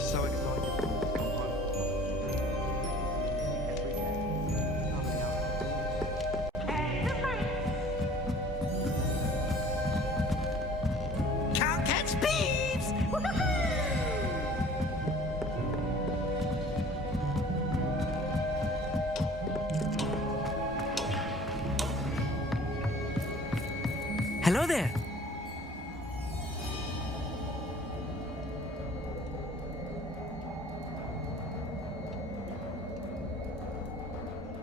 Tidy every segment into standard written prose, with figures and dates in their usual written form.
so excited to come home. Every day, family out. Can't catch thieves! Hello there.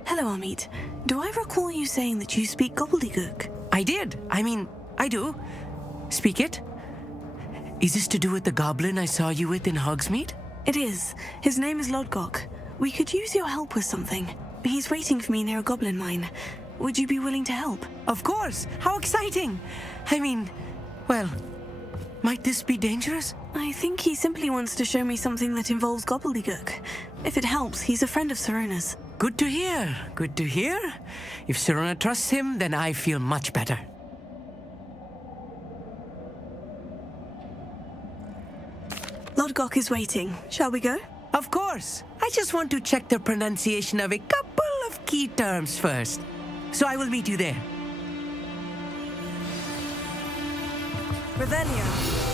Hello, Amit. Do I recall you saying that you speak gobbledygook? I did. I do. Speak it. Is this to do with the goblin I saw you with in Hogsmeade? It is. His name is Lodgok. We could use your help with something. He's waiting for me near a goblin mine. Would you be willing to help? Of course. How exciting. Well, might this be dangerous? I think he simply wants to show me something that involves gobbledygook. If it helps, he's a friend of Serona's. Good to hear. Good to hear. If Serona trusts him, then I feel much better. Lodgok is waiting. Shall we go? Of course. I just want to check the pronunciation of a couple of key terms first. So I will meet you there. Revelio.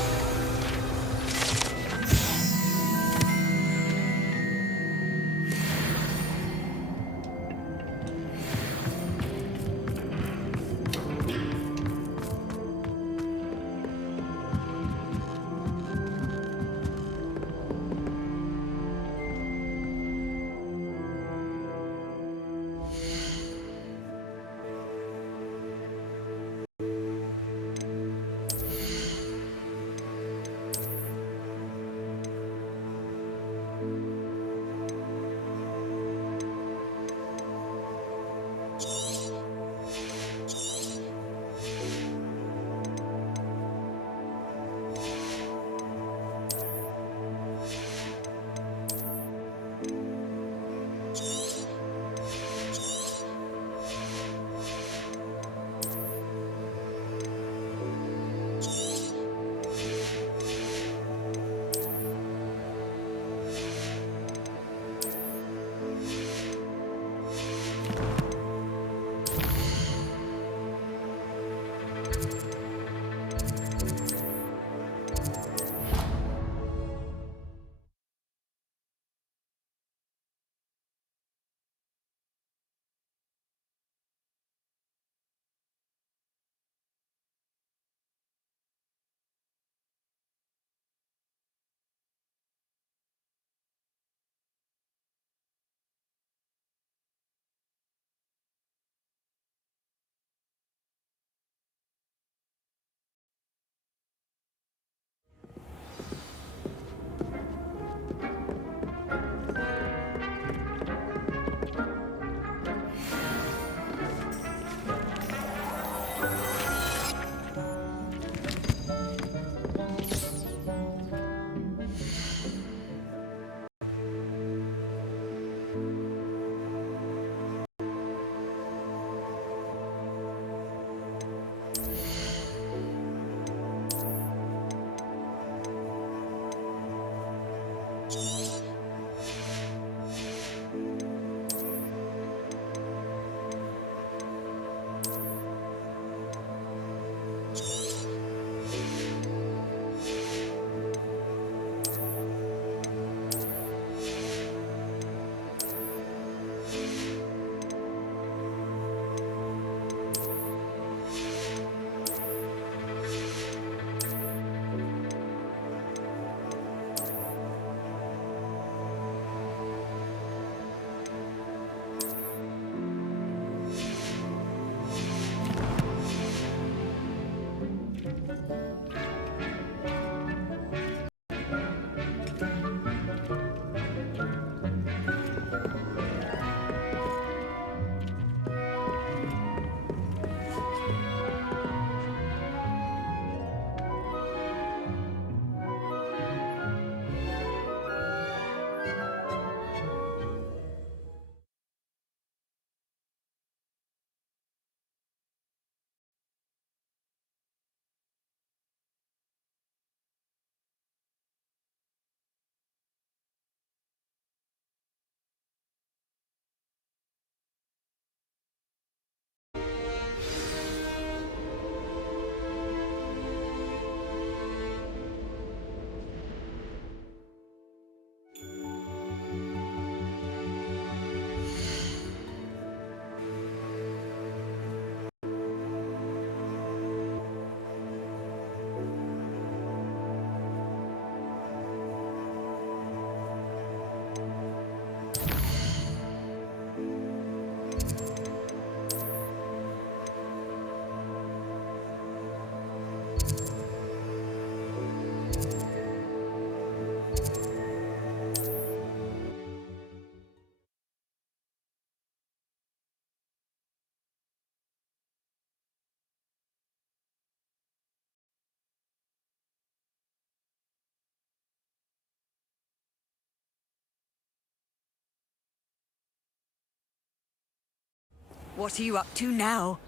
What are you up to now?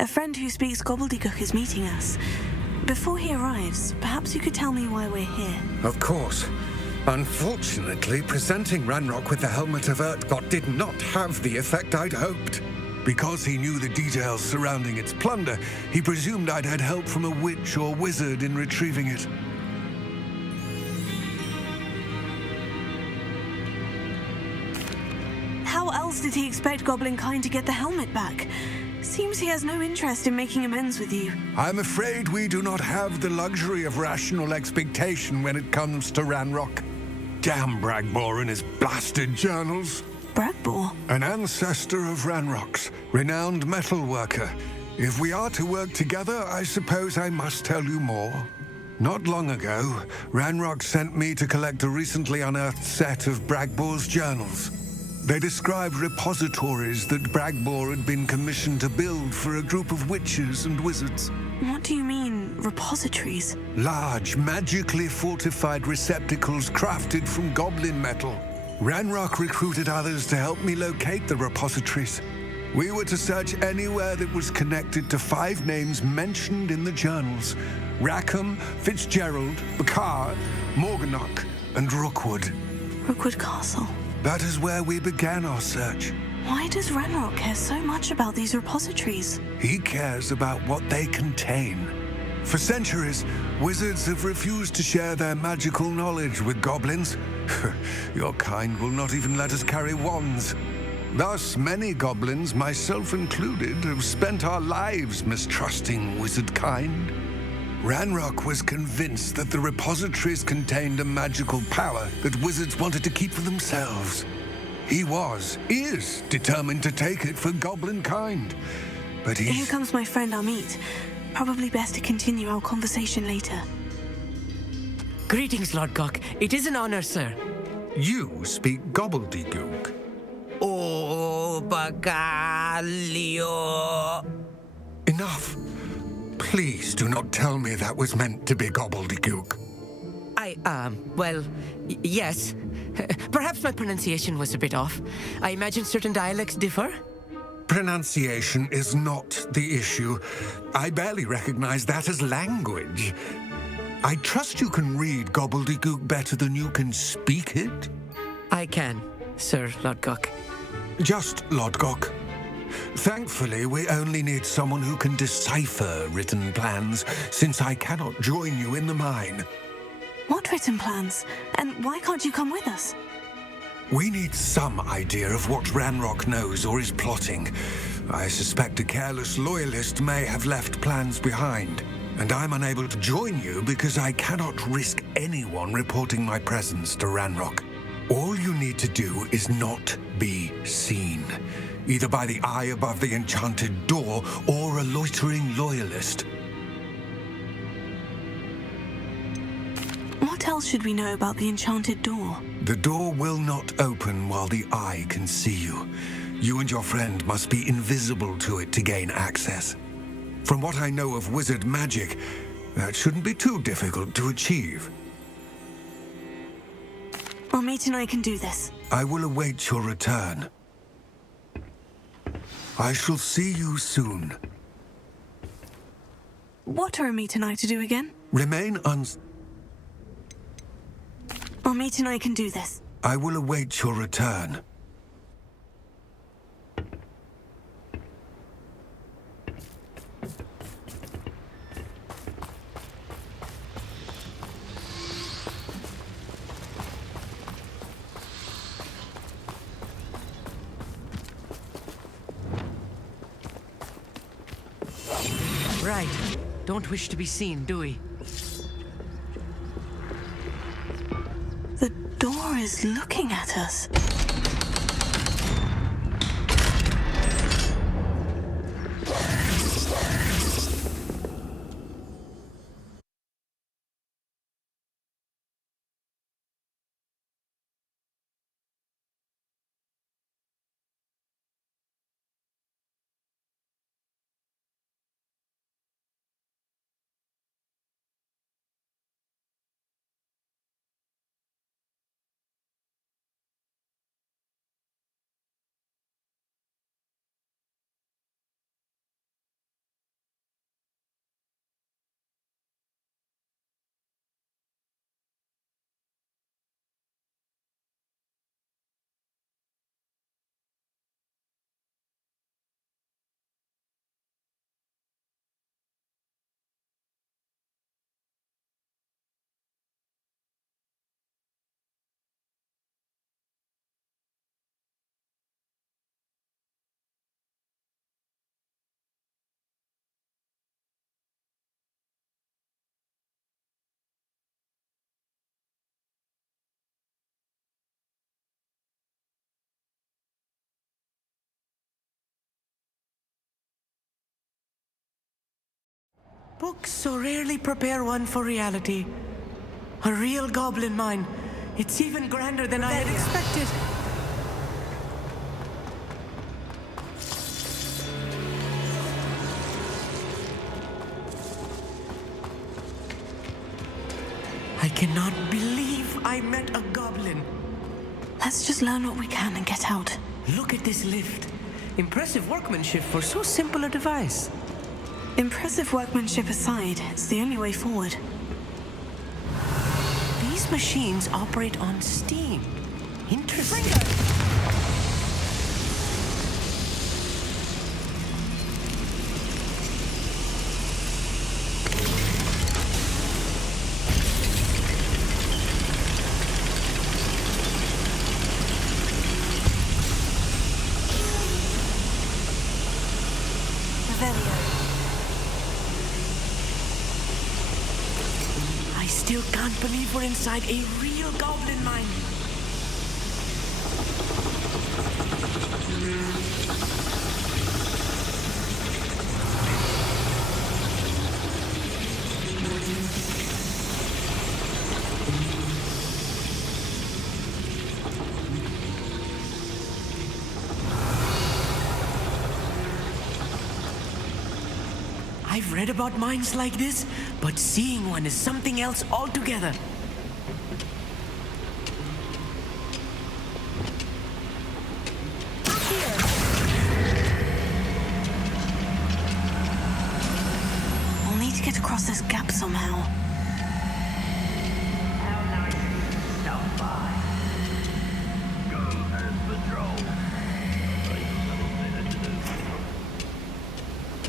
A friend who speaks gobbledygook is meeting us. Before he arrives, perhaps you could tell me why we're here. Of course. Unfortunately, presenting Ranrock with the Helmet of Urtkot did not have the effect I'd hoped. Because he knew the details surrounding its plunder, he presumed I'd had help from a witch or wizard in retrieving it. How else did he expect Goblinkind to get the helmet back? Seems he has no interest in making amends with you. I'm afraid we do not have the luxury of rational expectation when it comes to Ranrock. Damn Bragbor and his blasted journals. Bragbor? An ancestor of Ranrock's, renowned metal worker. If we are to work together, I suppose I must tell you more. Not long ago, Ranrock sent me to collect a recently unearthed set of Bragbor's journals. They described repositories that Bragbor had been commissioned to build for a group of witches and wizards. What do you mean, repositories? Large, magically fortified receptacles crafted from goblin metal. Ranrock recruited others to help me locate the repositories. We were to search anywhere that was connected to 5 names mentioned in the journals: Rackham, Fitzgerald, Bacard, Morganach, and Rookwood. Rookwood Castle. That is where we began our search. Why does Ranrock care so much about these repositories? He cares about what they contain. For centuries, wizards have refused to share their magical knowledge with goblins. Your kind will not even let us carry wands. Thus, many goblins, myself included, have spent our lives mistrusting wizard kind. Ranrock was convinced that the repositories contained a magical power that wizards wanted to keep for themselves. He is determined to take it for goblin kind. But Here comes my friend Amit. Probably best to continue our conversation later. Greetings, Lord Gok. It is an honor, sir. You speak gobbledygook. Oh, Bagalio. Enough. Please do not tell me that was meant to be gobbledygook. Well, yes. Perhaps my pronunciation was a bit off. I imagine certain dialects differ. Pronunciation is not the issue. I barely recognize that as language. I trust you can read gobbledygook better than you can speak it? I can, Sir Lodgok. Just Lodgok. Thankfully, we only need someone who can decipher written plans, since I cannot join you in the mine. What written plans? And why can't you come with us? We need some idea of what Ranrock knows or is plotting. I suspect a careless loyalist may have left plans behind, and I'm unable to join you because I cannot risk anyone reporting my presence to Ranrock. All you need to do is not be seen, either by the eye above the enchanted door or a loitering loyalist. What else should we know about the enchanted door? The door will not open while the eye can see you. You and your friend must be invisible to it to gain access. From what I know of wizard magic, that shouldn't be too difficult to achieve. Amit and I can do this. I will await your return. I shall see you soon. What are Amit and I to do again? Remain Amit and I can do this. I will await your return. Right. Don't wish to be seen, do we? The door is looking at us. Books so rarely prepare one for reality. A real goblin mine. It's even grander than I had expected. I cannot believe I met a goblin. Let's just learn what we can and get out. Look at this lift. Impressive workmanship for so simple a device. Impressive workmanship aside, it's the only way forward. These machines operate on steam. Interesting. I still can't believe we're inside a real goblin mine. I've read about mines like this, but seeing one is something else altogether. We'll need to get across this gap somehow.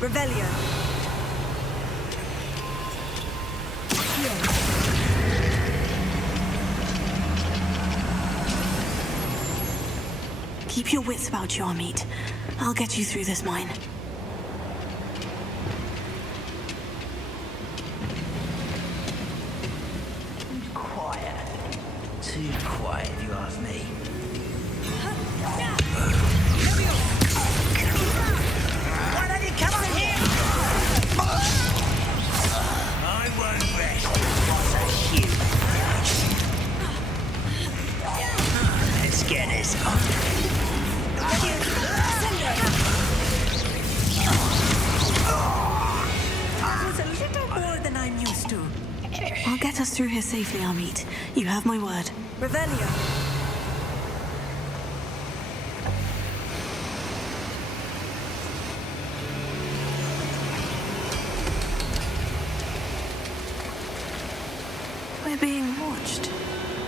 Revelio. Keep your wits about you, Amit. I'll get you through this mine. Quiet. Too quiet, if you ask me. Why don't you come on here? I won't rest. What's a human? Let's get this on. That was a little more than I'm used to. I'll get us through here safely, Amit. You have my word. Revelio. We're being watched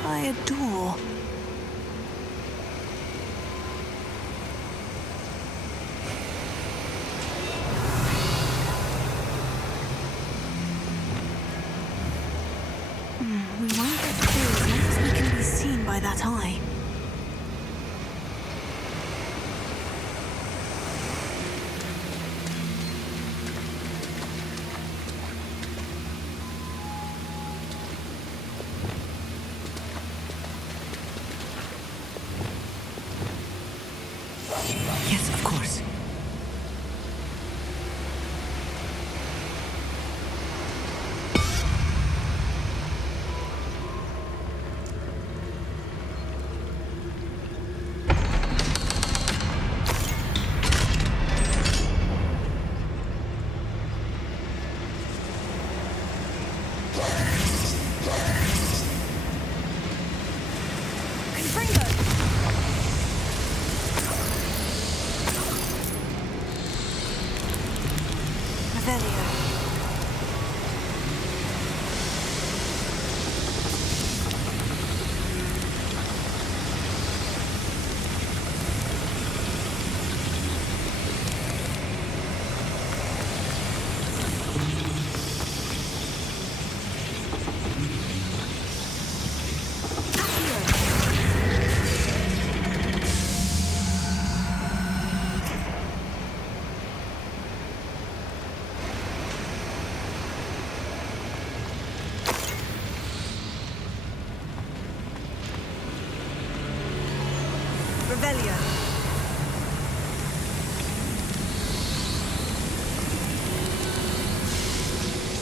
by a door. We won't get through as long as we can be seen by that eye. Yes, of course. Revelio. Revelio.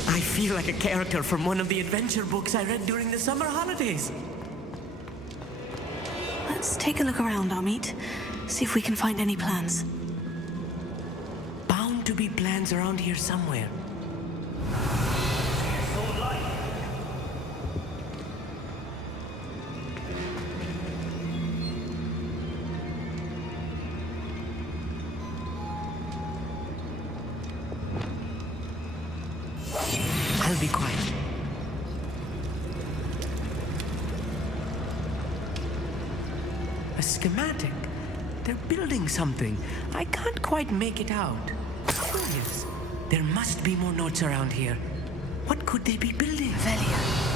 I feel like a character from one of the adventure books I read during the summer holidays. Let's take a look around, Amit. See if we can find any plans. Bound to be plans around here somewhere. I'll be quiet. A schematic. They're building something. I can't quite make it out. Curious. There must be more notes around here. What could they be building? Revelio.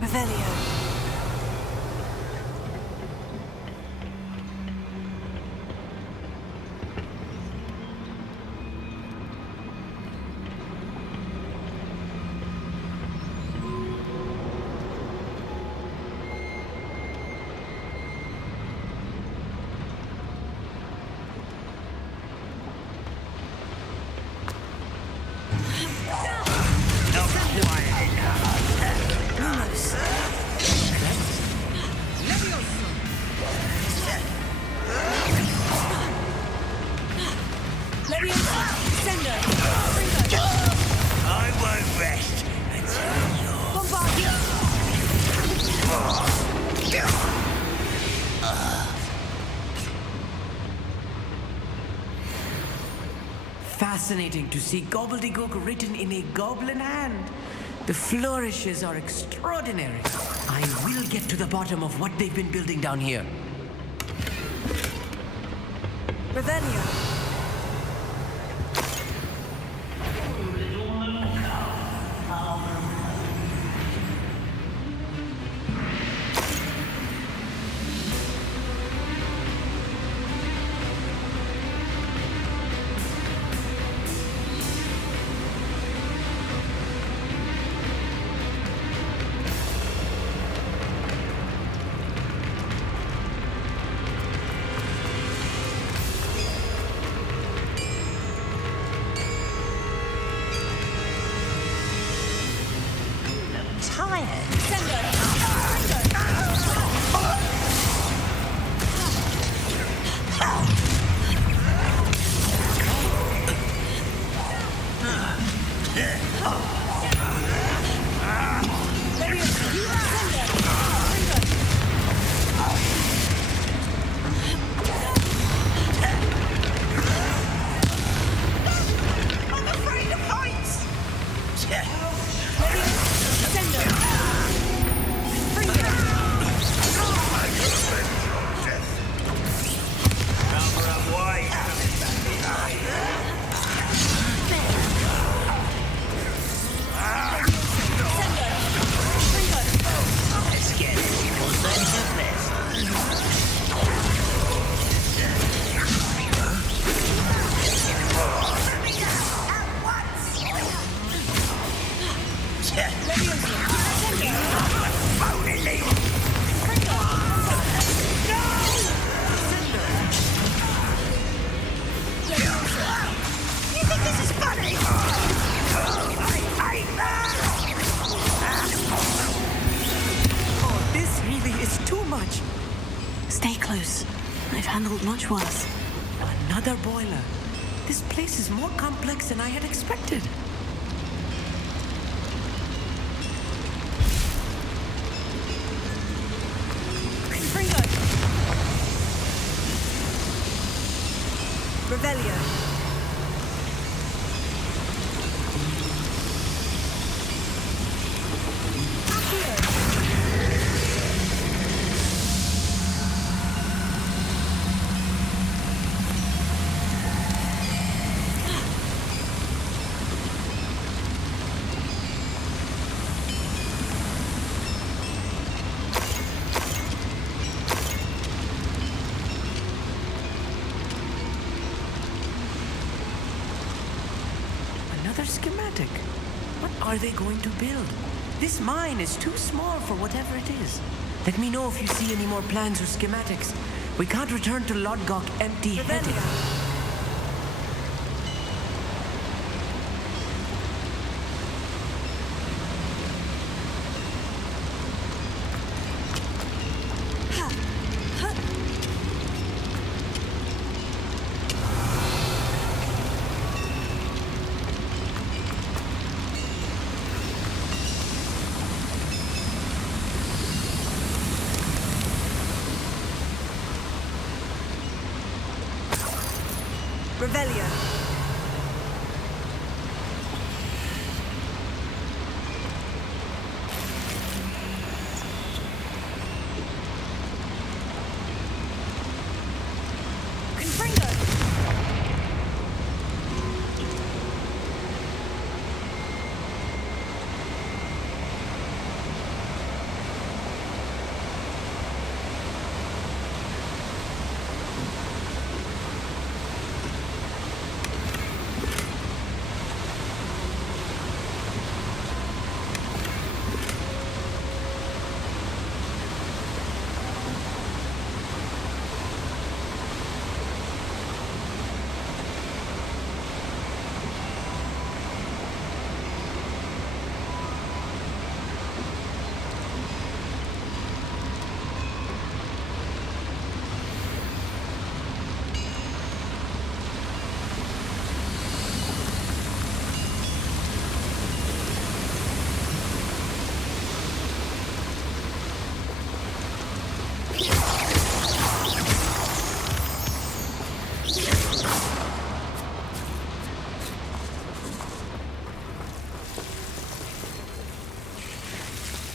Revelio. Not quiet enough. Lumos. fascinating to see gobbledygook written in a goblin hand. The flourishes are extraordinary. I will get to the bottom of what they've been building down here. Revelio. Stay close. I've handled much worse. Another boiler. This place is more complex than I had expected. Revelio. Another schematic. What are they going to build? This mine is too small for whatever it is. Let me know if you see any more plans or schematics. We can't return to Lodgok empty-headed. Revelio.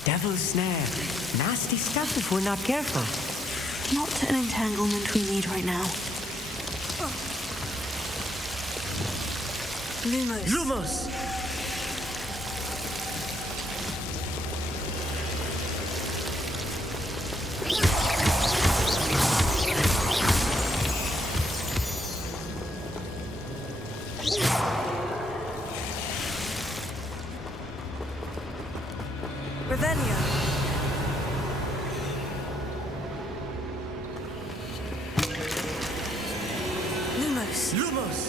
devil's snare. Nasty stuff if we're not careful. Not an entanglement we need right now. Lumos. Lumos! Revelio. Lumos. Lumos!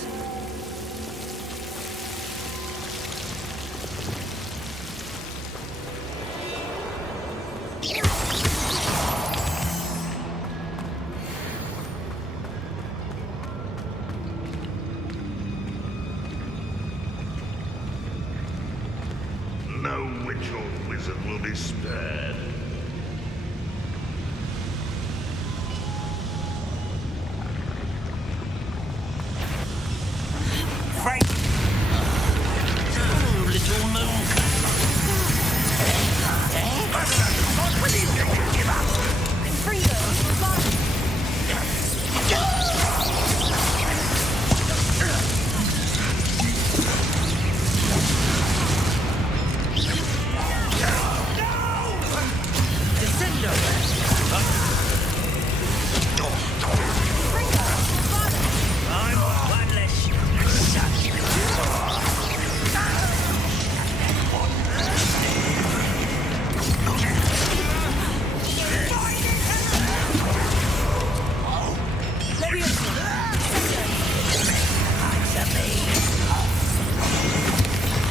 No witch or wizard will be spared. Frank! Oh, little moon. What will you give up? I'm one less such.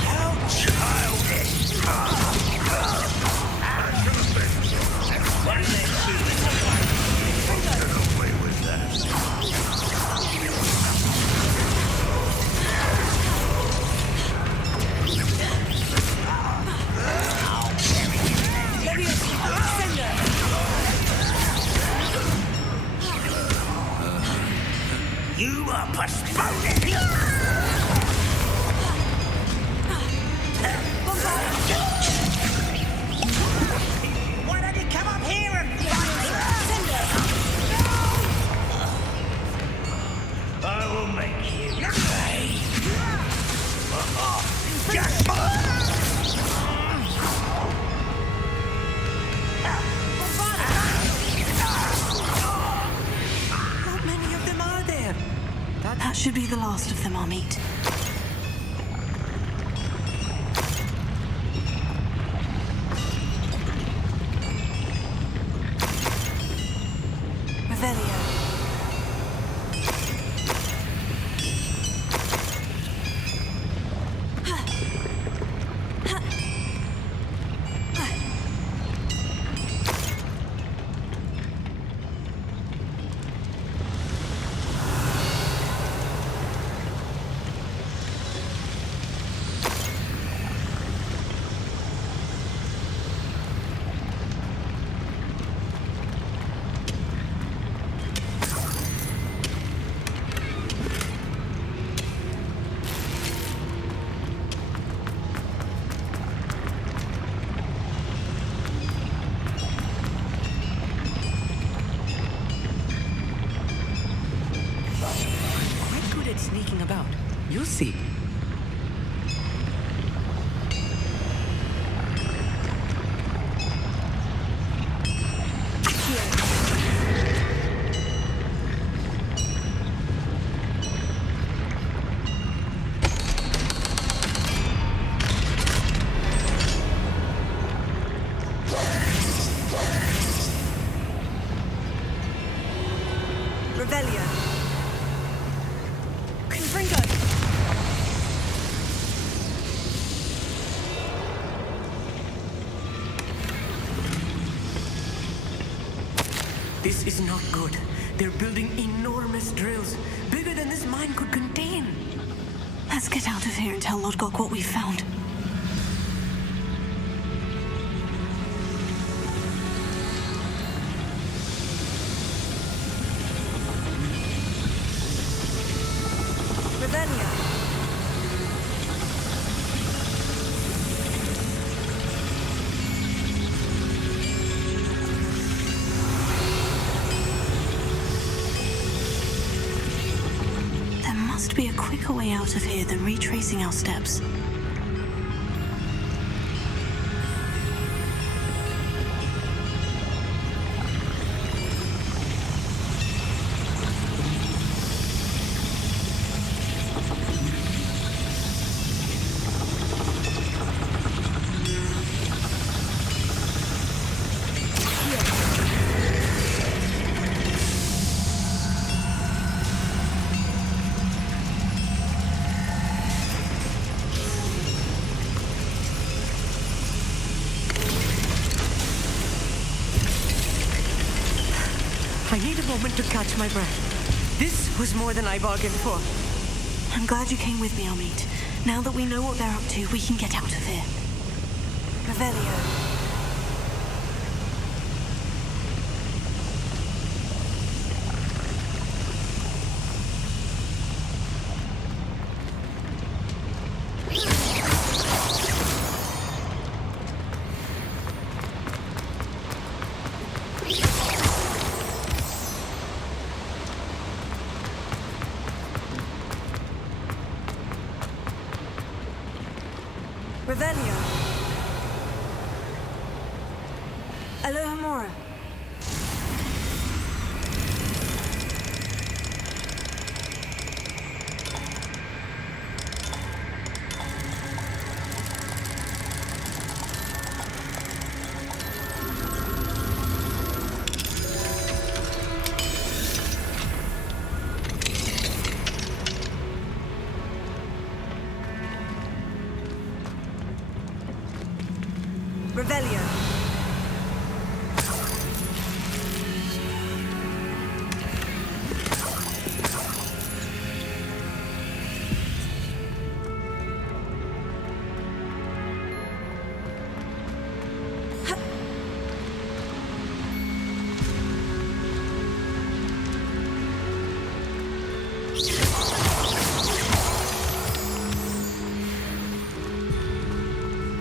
How childish! One less human. Get away with that. You are postponing! Why don't you come up here and I will make you pay. Just How many of them are there? That should be the last of them I'll meet. Revelio. Quite good at sneaking about. You'll see. Revelio. Confringo. This is not good. They're building enormous drills, bigger than this mine could contain. Let's get out of here and tell Lodgok what we've found. Revelio. must be a quicker way out of here than retracing our steps. I need a moment to catch my breath. This was more than I bargained for. I'm glad you came with me, Amit. Now that we know what they're up to, we can get out of here. Revelio. Revelio. Alohomora. Revelio.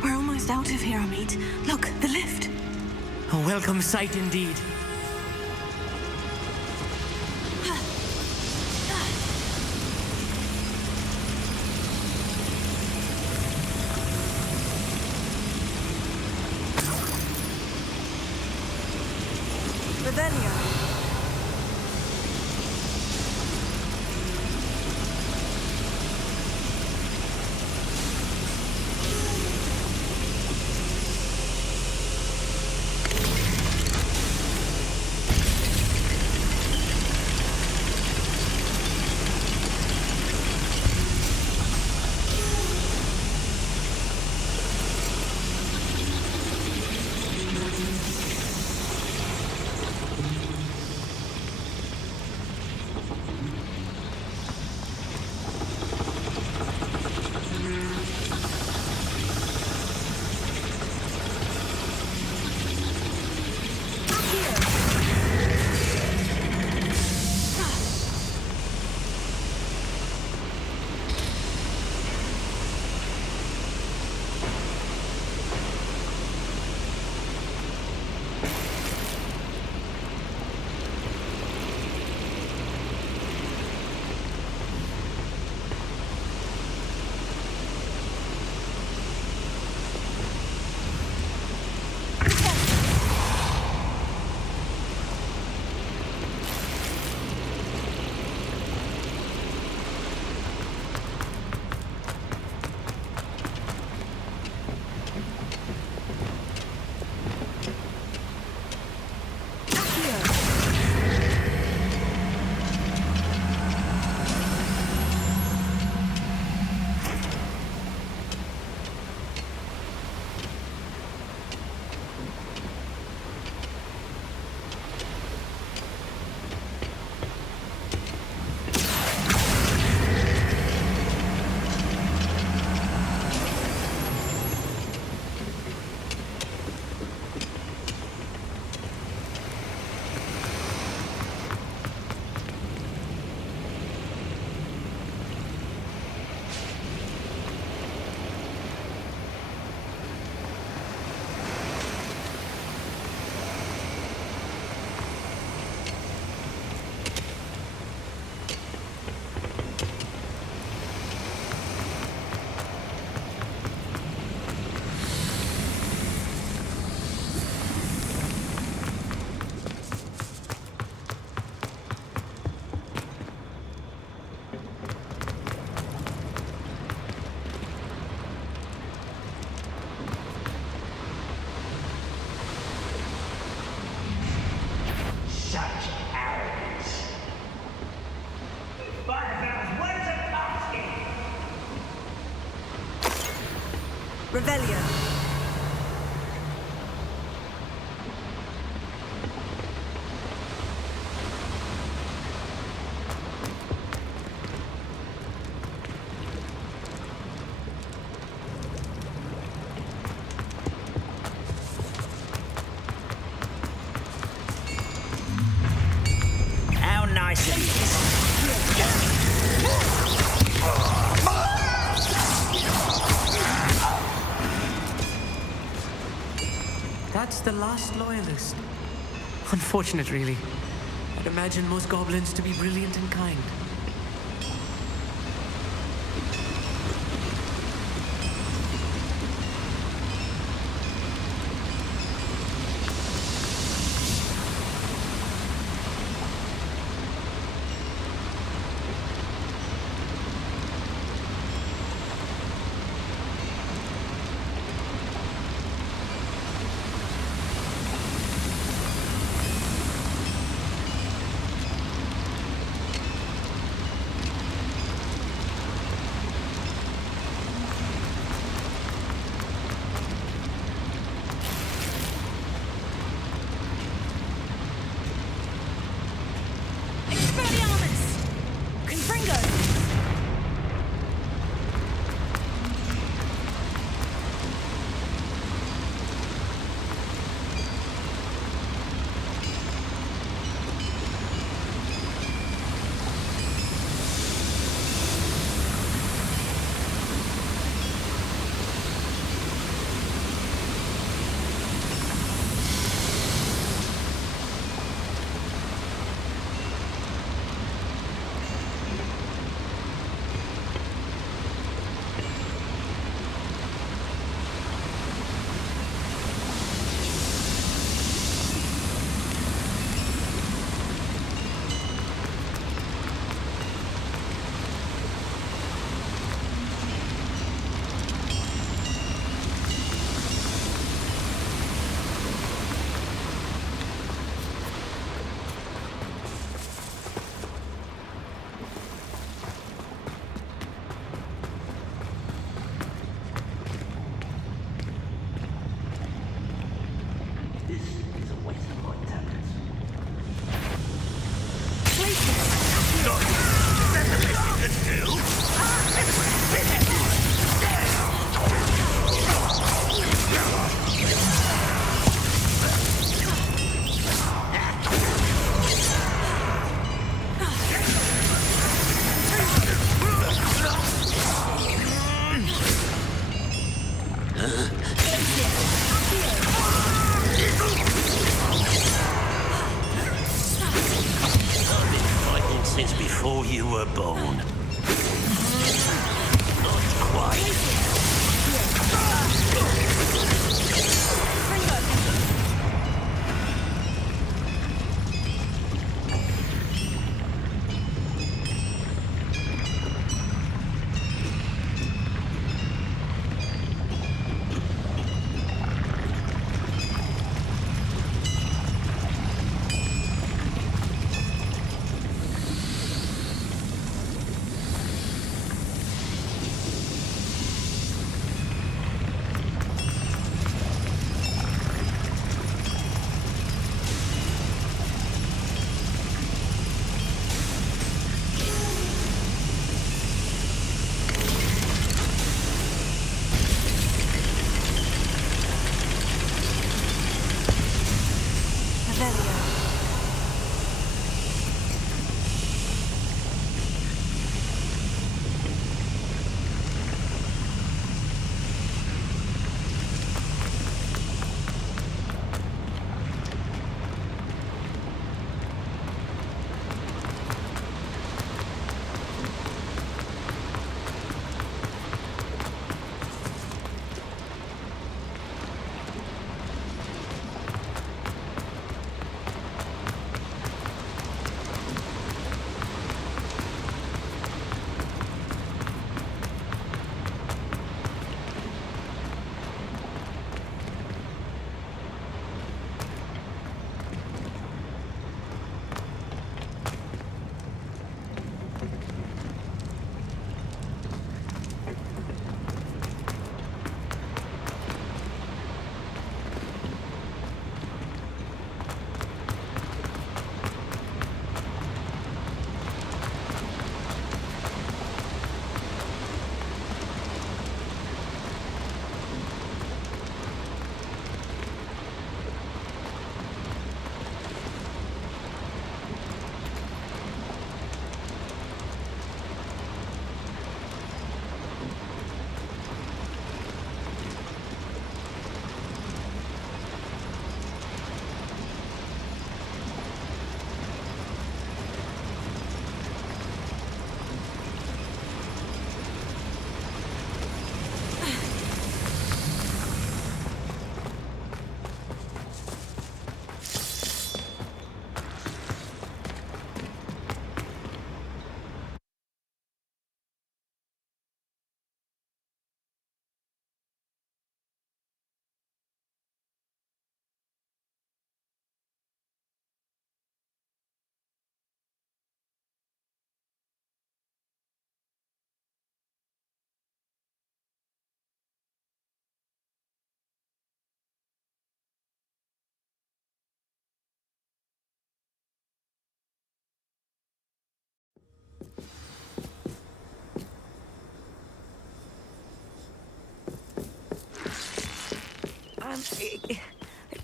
We're almost out of here, Amit. Look, the lift. A welcome sight indeed. Revelio. Revelio. How nice of you. That's the last loyalist. Unfortunate, really. I'd imagine most goblins to be brilliant and kind. Since before you were born. Not quite.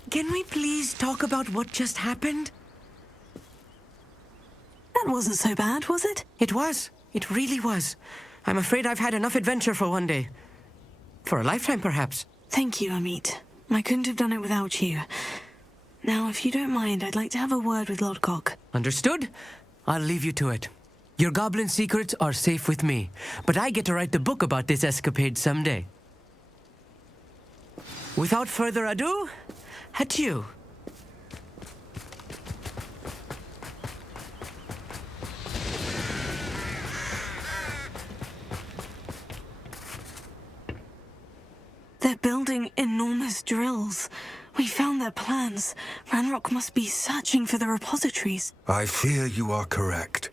Can we please talk about what just happened? That wasn't so bad, was it? It was. It really was. I'm afraid I've had enough adventure for one day. For a lifetime, perhaps. Thank you, Amit. I couldn't have done it without you. Now, if you don't mind, I'd like to have a word with Lodgok. Understood? I'll leave you to it. Your goblin secrets are safe with me, but I get to write the book about this escapade someday. Without further ado, adieu. They're building enormous drills. We found their plans. Ranrock must be searching for the repositories. I fear you are correct.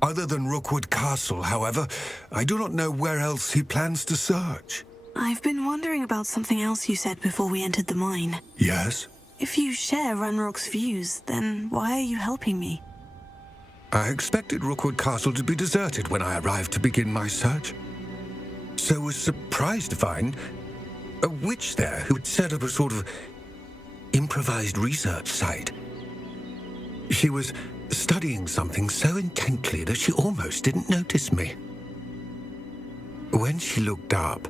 Other than Rookwood Castle, however, I do not know where else he plans to search. I've been wondering about something else you said before we entered the mine. Yes? If you share Ranrock's views, then why are you helping me? I expected Rookwood Castle to be deserted when I arrived to begin my search. So was surprised to find a witch there who had set up a sort of improvised research site. She was studying something so intently that she almost didn't notice me. When she looked up,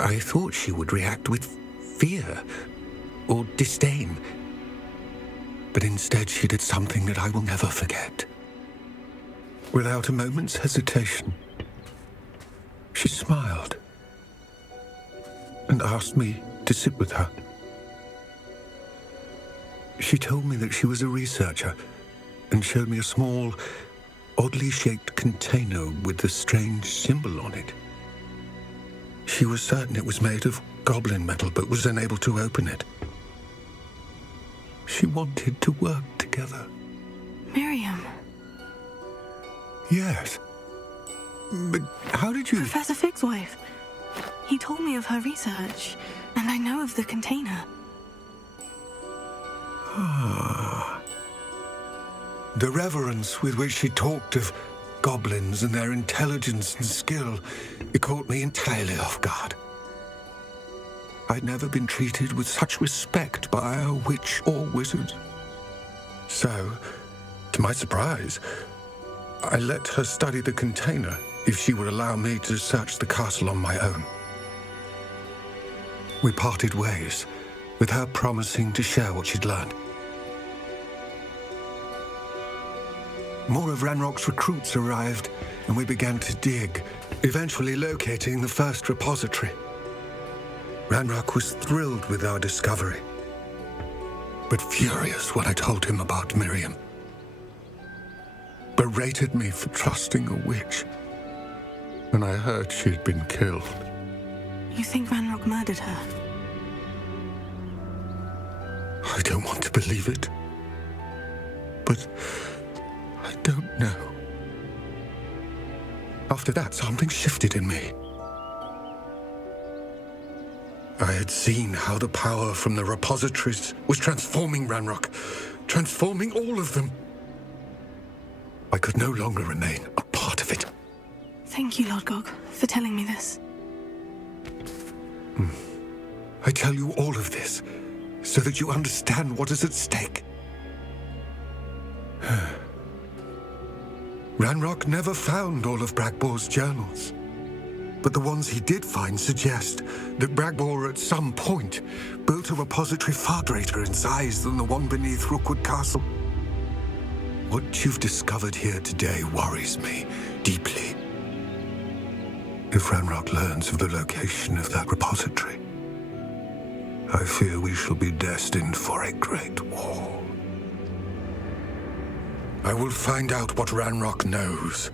I thought she would react with fear or disdain. But instead she did something that I will never forget. Without a moment's hesitation, she smiled and asked me to sit with her. She told me that she was a researcher and showed me a small, oddly shaped container with a strange symbol on it. She was certain it was made of goblin metal, but was unable to open it. She wanted to work together. Miriam. Yes. But how did you... Professor Fig's wife. He told me of her research, and I know of the container. The reverence with which she talked of goblins and their intelligence and skill, it caught me entirely off guard. I'd never been treated with such respect by a witch or wizard. So, to my surprise, I let her study the container if she would allow me to search the castle on my own. We parted ways, with her promising to share what she'd learned. More of Ranrock's recruits arrived, and we began to dig, eventually locating the first repository. Ranrock was thrilled with our discovery, but furious when I told him about Miriam. Berated me for trusting a witch, and I heard she'd been killed. You think Ranrock murdered her? I don't want to believe it, but I don't know. After that, something shifted in me. I had seen how the power from the repositories was transforming Ranrock, transforming all of them. I could no longer remain a part of it. Thank you, Lodgok, for telling me this. I tell you all of this so that you understand what is at stake. Ranrock never found all of Bragbor's journals, but the ones he did find suggest that Bragbor at some point built a repository far greater in size than the one beneath Rookwood Castle. What you've discovered here today worries me deeply. If Ranrock learns of the location of that repository, I fear we shall be destined for a great war. I will find out what Ranrock knows.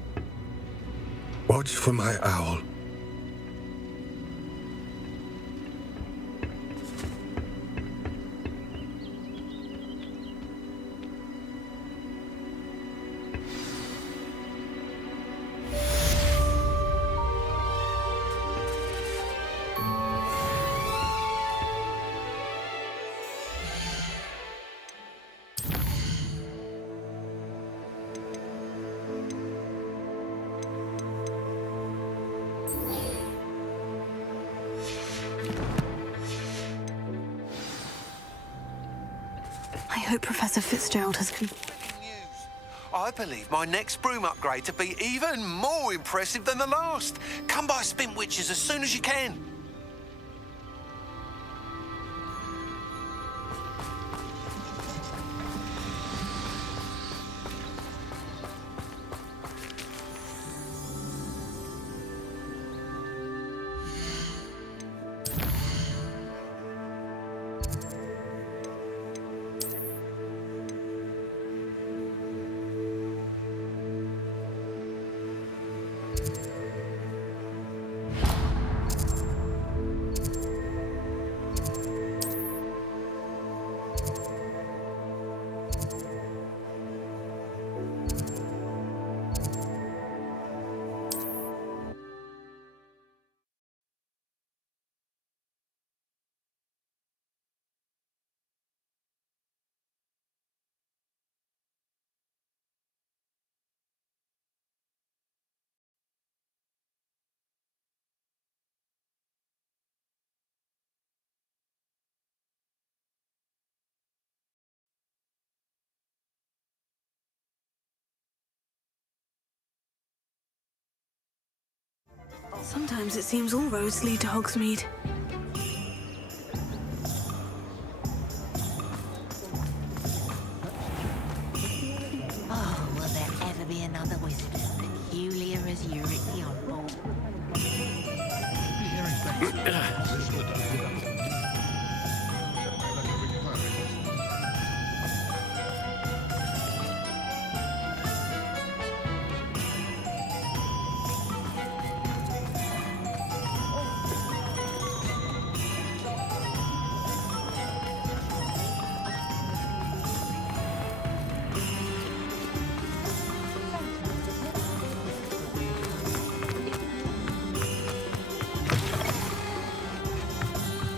Watch for my owl. I hope Professor Fitzgerald has News. I believe my next broom upgrade to be even more impressive than the last. Come by Spintwitches as soon as you can. Sometimes it seems all roads lead to Hogsmeade. Oh, will there ever be another wizard as peculiar as Uric the Oddball?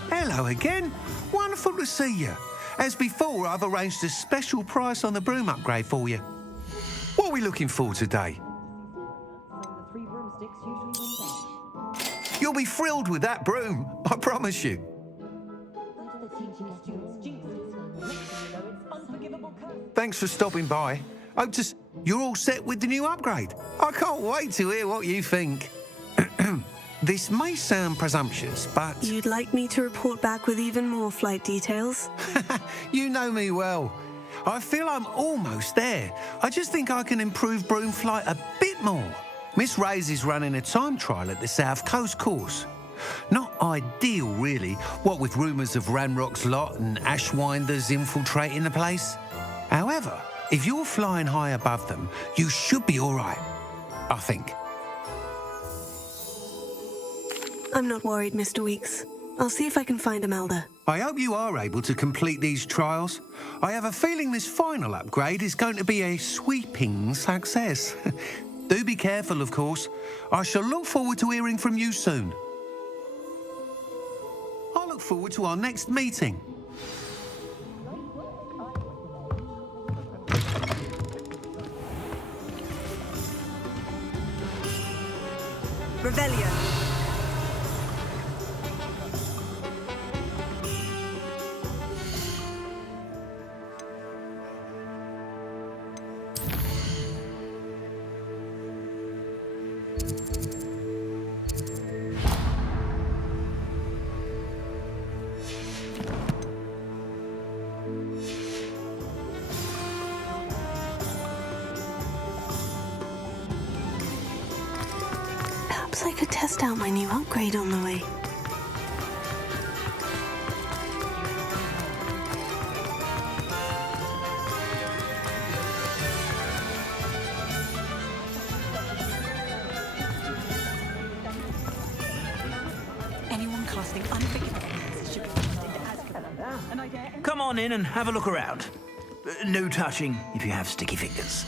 Hello again. Wonderful to see you. As before, I've arranged a special price on the broom upgrade for you. What are we looking for today? You'll be thrilled with that broom, I promise you. Thanks for stopping by. You're all set with the new upgrade. I can't wait to hear what you think. This may sound presumptuous, but... You'd like me to report back with even more flight details? You know me well. I feel I'm almost there. I just think I can improve broom flight a bit more. Miss Ray's is running a time trial at the South Coast course. Not ideal, really, what with rumours of Ranrock's lot and Ashwinders infiltrating the place. However, if you're flying high above them, you should be all right, I think. I'm not worried, Mr. Weeks. I'll see if I can find Imelda. I hope you are able to complete these trials. I have a feeling this final upgrade is going to be a sweeping success. Do be careful, of course. I shall look forward to hearing from you soon. I look forward to our next meeting. Revelio. Perhaps I could test out my new upgrade on the way. Anyone casting unforgivable hands should be thrust into Azkaban. And I dare Come on in and have a look around. No touching if you have sticky fingers.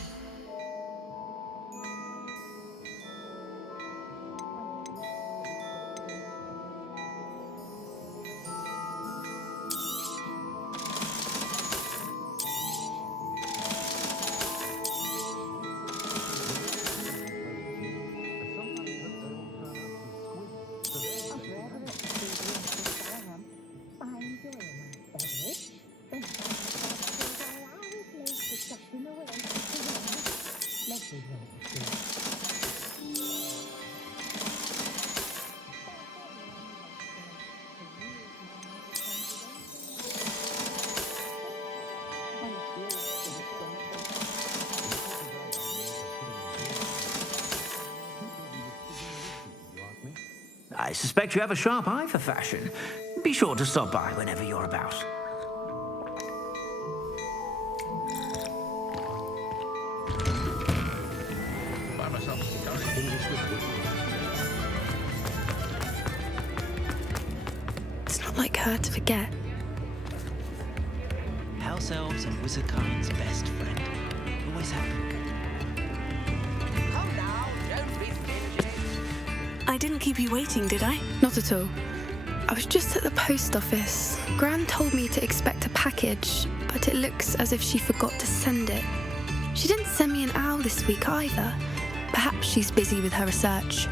suspect you have a sharp eye for fashion. Be sure to stop by whenever you're about. Buy myself a cigar. It's not like her to forget. House elves and wizard kind's best friend. Always have been. Come now, don't be stingy. I didn't keep you waiting, did I? Not at all. I was just at the post office. Gran told me to expect a package, but it looks as if she forgot to send it. She didn't send me an owl this week either. Perhaps she's busy with her research.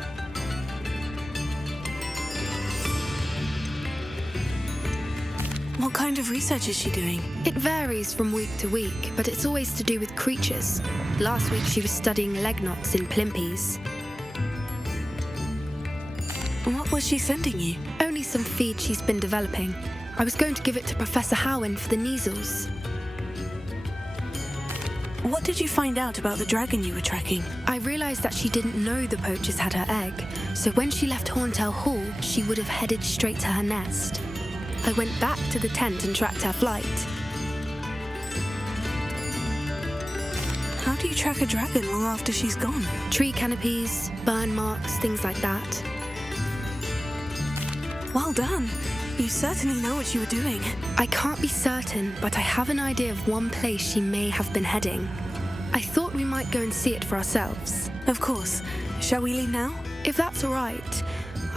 What kind of research is she doing? It varies from week to week, but it's always to do with creatures. Last week she was studying leg knots in plimpies. What was she sending you? Only some feed she's been developing. I was going to give it to Professor Howen for the measles. What did you find out about the dragon you were tracking? I realised that she didn't know the poachers had her egg, so when she left Horntail Hall, she would have headed straight to her nest. I went back to the tent and tracked her flight. How do you track a dragon long after she's gone? Tree canopies, burn marks, things like that. Well done. You certainly know what you were doing. I can't be certain, but I have an idea of one place she may have been heading. I thought we might go and see it for ourselves. Of course. Shall we leave now? If that's all right.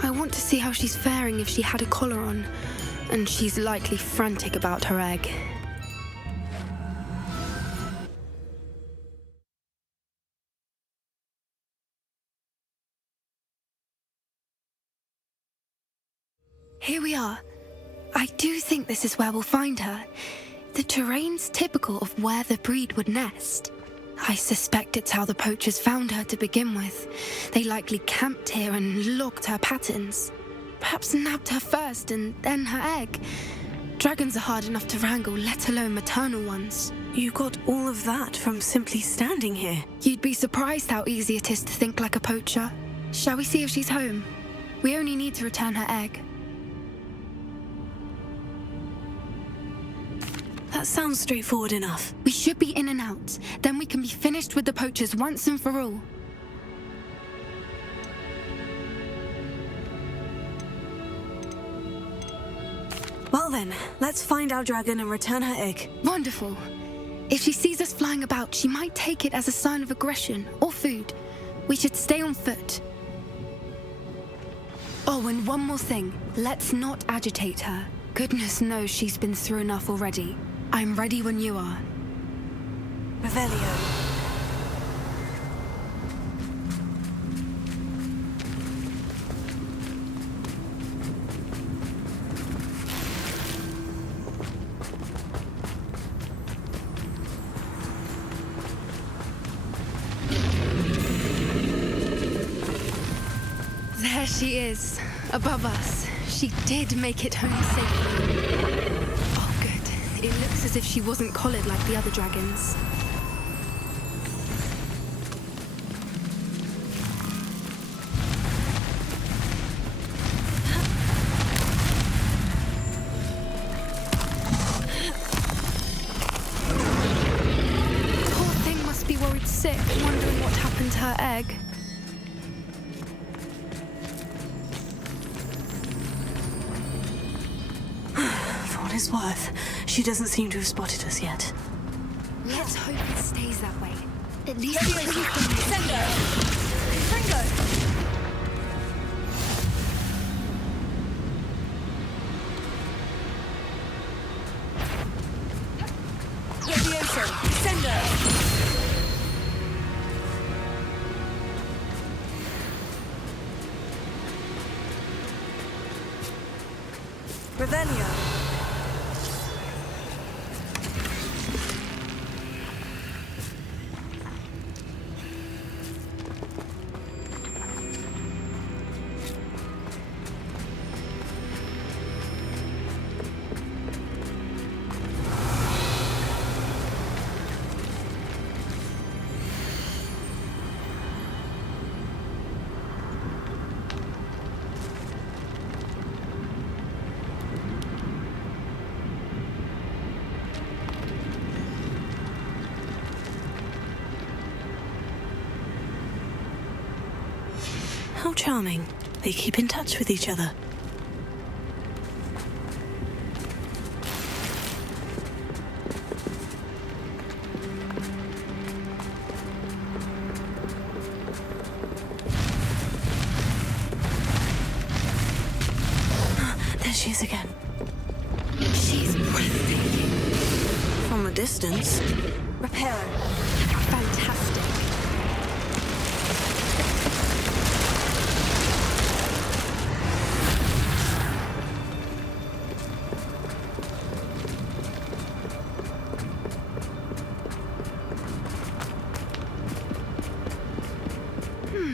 I want to see how she's faring if she had a collar on. And she's likely frantic about her egg. Here we are. I do think this is where we'll find her. The terrain's typical of where the breed would nest. I suspect it's how the poachers found her to begin with. They likely camped here and logged her patterns. Perhaps nabbed her first and then her egg. Dragons are hard enough to wrangle, let alone maternal ones. You got all of that from simply standing here. You'd be surprised how easy it is to think like a poacher. Shall we see if she's home? We only need to return her egg. That sounds straightforward enough. We should be in and out. Then we can be finished with the poachers once and for all. Well then, let's find our dragon and return her egg. Wonderful. If she sees us flying about, she might take it as a sign of aggression or food. We should stay on foot. Oh, and one more thing. Let's not agitate her. Goodness knows she's been through enough already. I'm ready when you are. Revelio. There she is, above us. She did make it home safely. Oh, good. It looks as if she wasn't collared like the other dragons. Poor thing must be worried sick, wondering what happened to her egg. His worth. She doesn't seem to have spotted us yet. Let's hope it stays that way. At least Revelio. How charming. They keep in touch with each other. There she is again. She's breathtaking. From a distance. Reparo. Fantastic.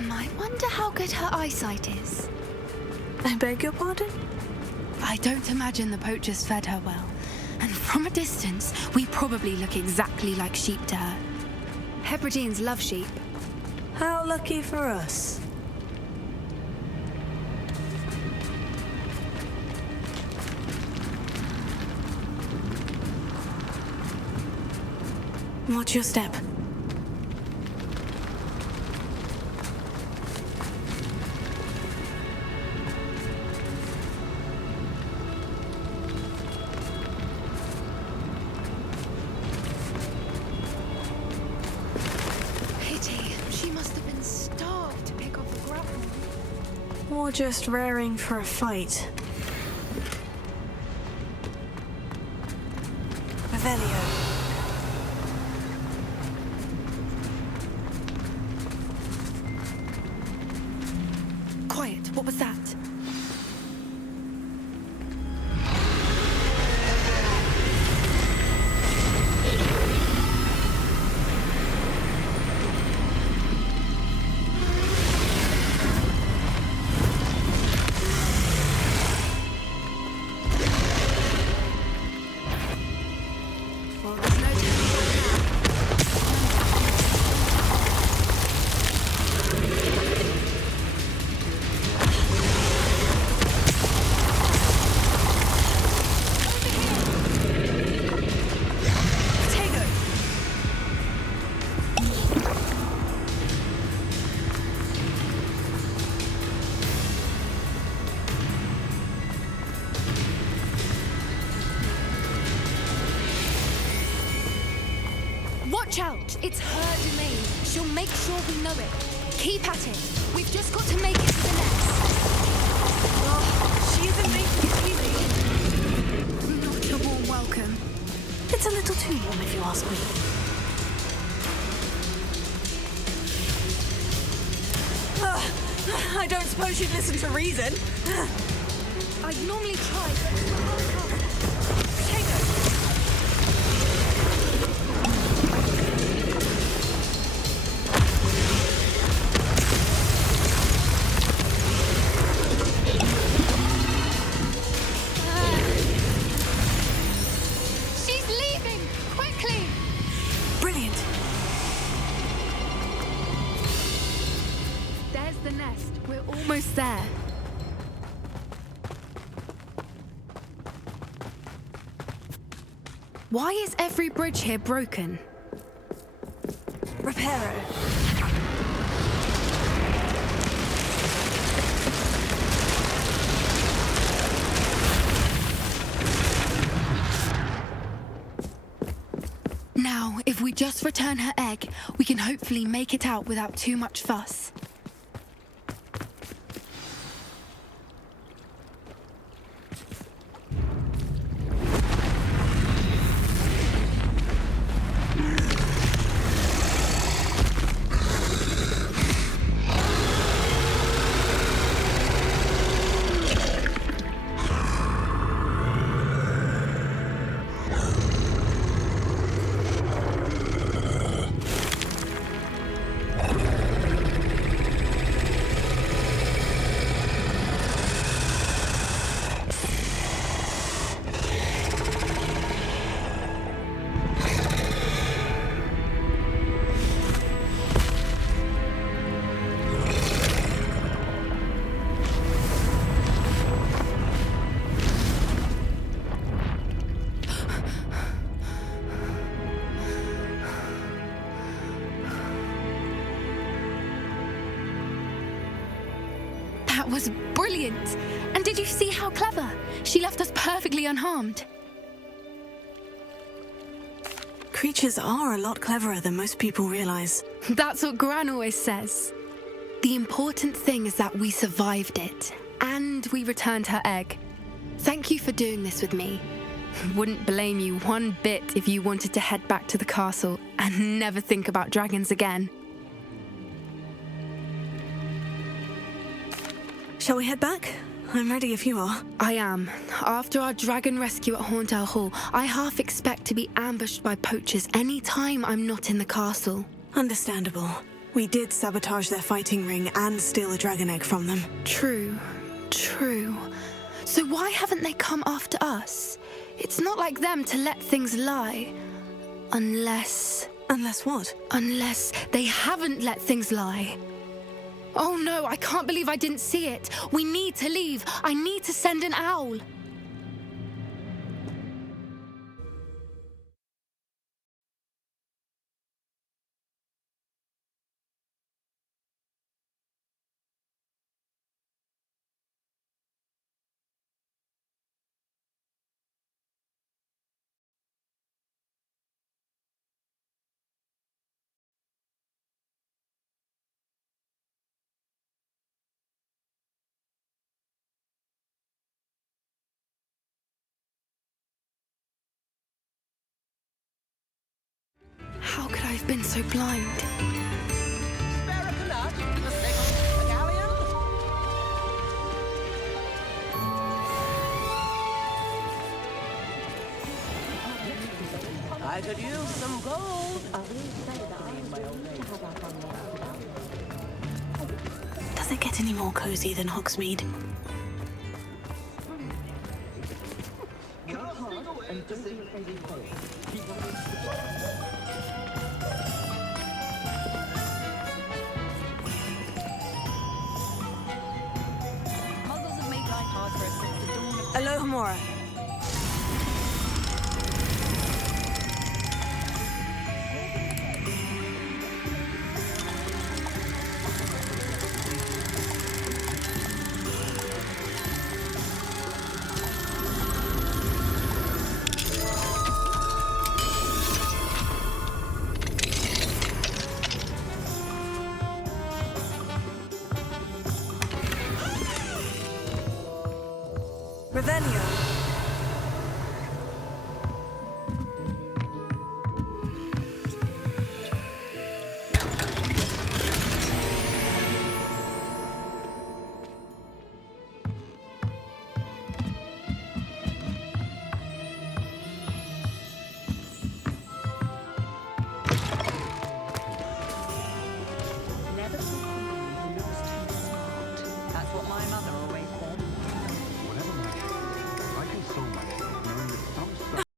I wonder how good her eyesight is. I beg your pardon? I don't imagine the poachers fed her well. And from a distance, we probably look exactly like sheep to her. Hebrideans love sheep. How lucky for us. Watch your step. She must have been starved to pick off a grapple. Or just raring for a fight. Revelio. Quiet, what was that? Watch out! It's her domain. She'll make sure we know it. Keep at it. We've just got to make it to the nest. Oh, she isn't making it easy. Not a warm welcome. It's a little too warm if you ask me. I don't suppose you'd listen to reason. I'd normally try, but Potato! she's leaving! Quickly! Brilliant. There's the nest. We're almost there. Why is every bridge here broken? Reparo. Now, if we just return her egg, we can hopefully make it out without too much fuss. That was brilliant. And did you see how clever? She left us perfectly unharmed. Creatures are a lot cleverer than most people realize. That's what Gran always says. The important thing is that we survived it, and we returned her egg. Thank you for doing this with me. Wouldn't blame you one bit if you wanted to head back to the castle and never think about dragons again. Shall we head back? I'm ready if you are. I am. After our dragon rescue at Hauntow Hall, I half expect to be ambushed by poachers any time I'm not in the castle. Understandable. We did sabotage their fighting ring and steal a dragon egg from them. True. So why haven't they come after us? It's not like them to let things lie. Unless what? Unless they haven't let things lie. Oh no, I can't believe I didn't see it. We need to leave. I need to send an owl. How could I have been so blind? I could use some gold. Does it get any more cozy than Hogsmeade? Alohomora.